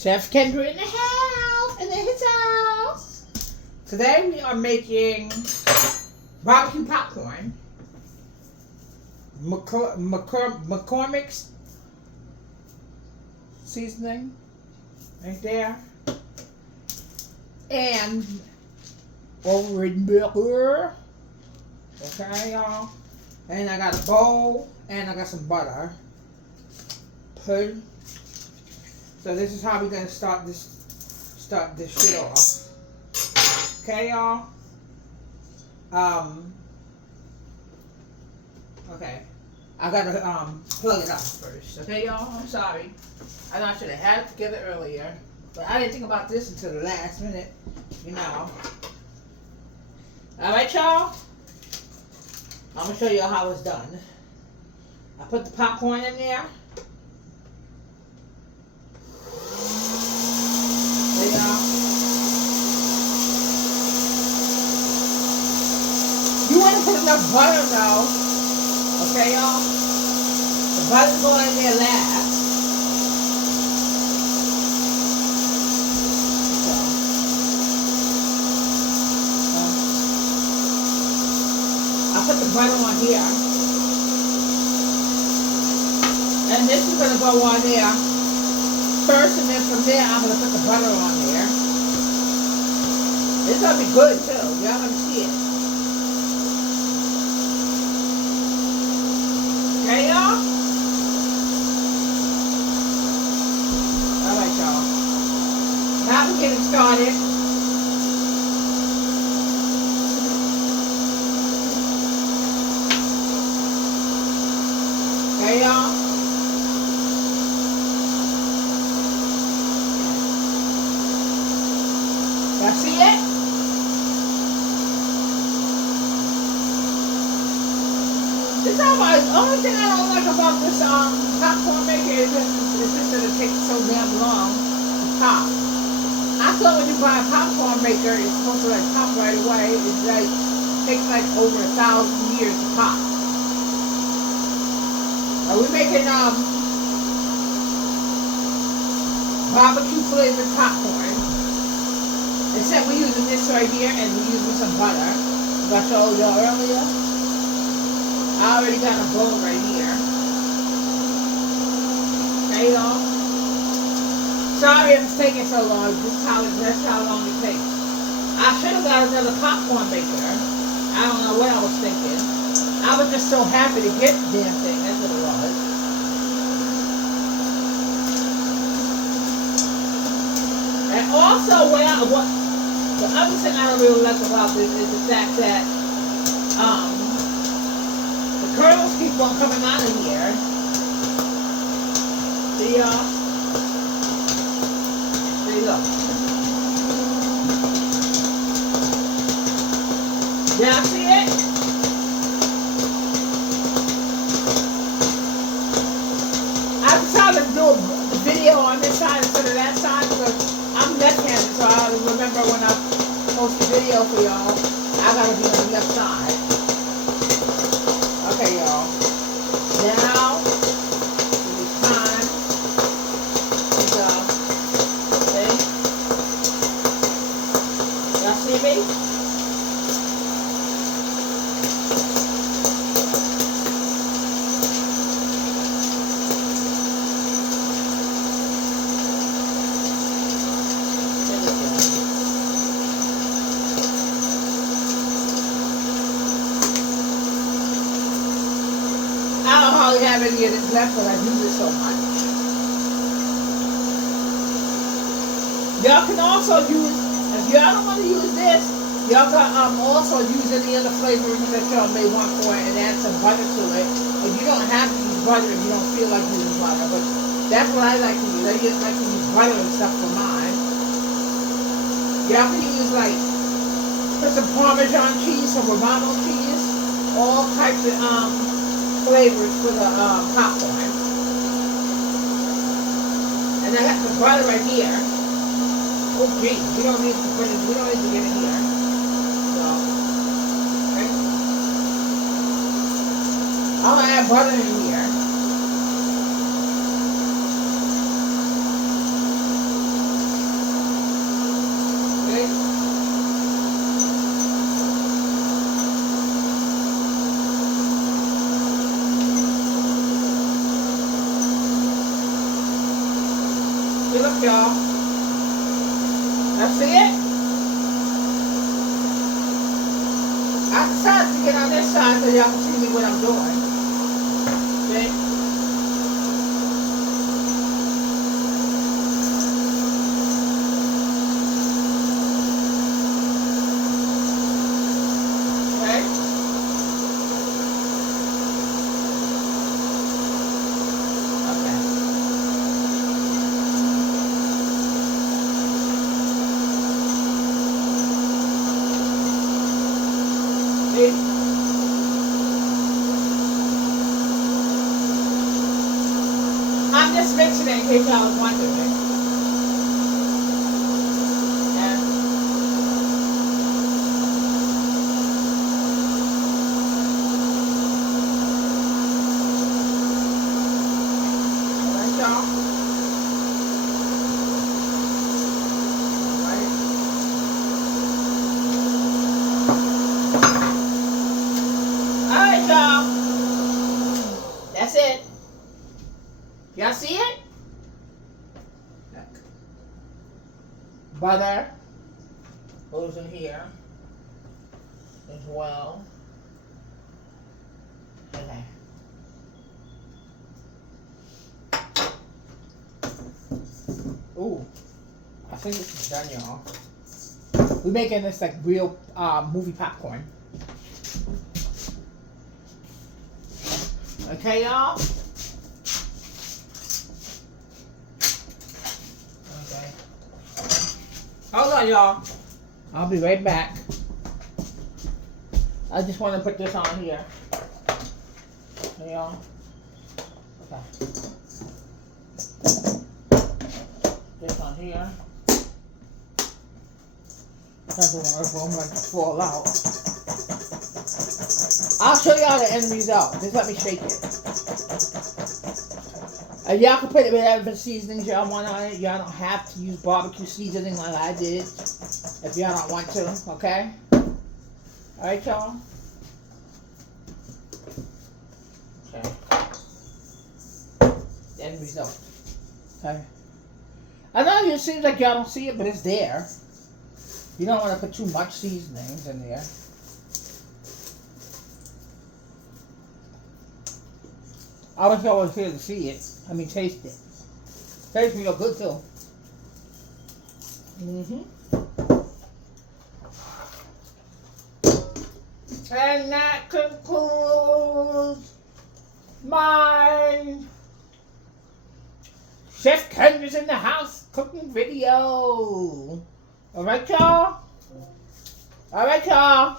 Chef Kendra in the house, in his house. Today we are making barbecue popcorn. McCormick's seasoning, right there. And overridden burger. Okay, y'all. And I got a bowl, and I got some butter. Put. So this is how we're gonna start this shit off. Okay, y'all. Okay. I gotta plug it up first. Okay, y'all. I'm sorry. I know I should have had it together earlier, but I didn't think about this until the last minute. You know. All right, y'all. I'm gonna show you how it's done. I put the popcorn in there. There y'all. You want to put enough butter though. Okay, y'all. The butter's going in there last. I put the butter on here. And this is going to go on there first, and then from there I'm going to put the butter on there. It's going to be good too. Y'all going to see it. Okay, y'all? Alright, y'all. Now we're getting started. Okay, y'all? Y'all see it? This almost, the only thing I don't like about this popcorn maker is just that it takes so damn long to pop. I thought when you buy a popcorn maker, it's supposed to like pop right away. It's like takes like over 1,000 years to pop. We're making barbecue flavored popcorn. Except we're using this right here, and we're using some butter. Like I told y'all earlier. I already got a bowl right here. Okay, y'all. Sorry if it's taking so long. That's how long it takes. I should have got another popcorn maker. I don't know what I was thinking. I was just so happy to get the damn thing. That's what it was. And also, the other thing I don't really like about this is the fact that the kernels keep on coming out of here. See y'all? There you go. Y'all see it? I decided to do the video on this side instead of that side because I'm left-handed, so I remember when I post the video for y'all, I gotta be on the left side. Okay, y'all. Now it's time to go. Okay. Y'all see me? Have any of this left, but I use it so much. Y'all can also use, if y'all don't want to use this, y'all can also use any other flavoring that y'all may want for it and add some butter to it. If you don't have to use butter if you don't feel like using butter, but that's what I like to use. I just like to use butter and stuff for mine. Y'all can use put some Parmesan cheese, some Romano cheese, all types of flavors for the popcorn. And I got the butter right here. Oh gee, we don't need to put it, we don't need to get it here. So, okay. I'm gonna add butter in here. Good look, y'all. Now see it? I decided to get on this side so y'all can see me what I'm doing. See? I'm just mixing it in case y'all was wondering. Yeah. Alright, y'all. Alright, y'all. That's it. Y'all see it? Look. Butter goes in here as well. Okay. Ooh, I think this is done, y'all. We're making this like real movie popcorn. Okay, y'all? Okay. Hold on, y'all. I'll be right back. I just want to put this on here. Okay, y'all. Okay. This on here. Otherwise, I'm going to fall out. I'll show y'all the end result. Just let me shake it. Y'all can put whatever seasonings y'all want on it. Y'all don't have to use barbecue seasoning like I did. If y'all don't want to, okay? Alright, y'all? Okay. End result. Okay. I know it seems like y'all don't see it, but it's there. You don't want to put too much seasonings in there. I wish y'all was here to see it. I mean, taste it. Tastes real good, too. And that concludes my Chef Kendra's in the house cooking video. Alright, y'all? Alright, y'all?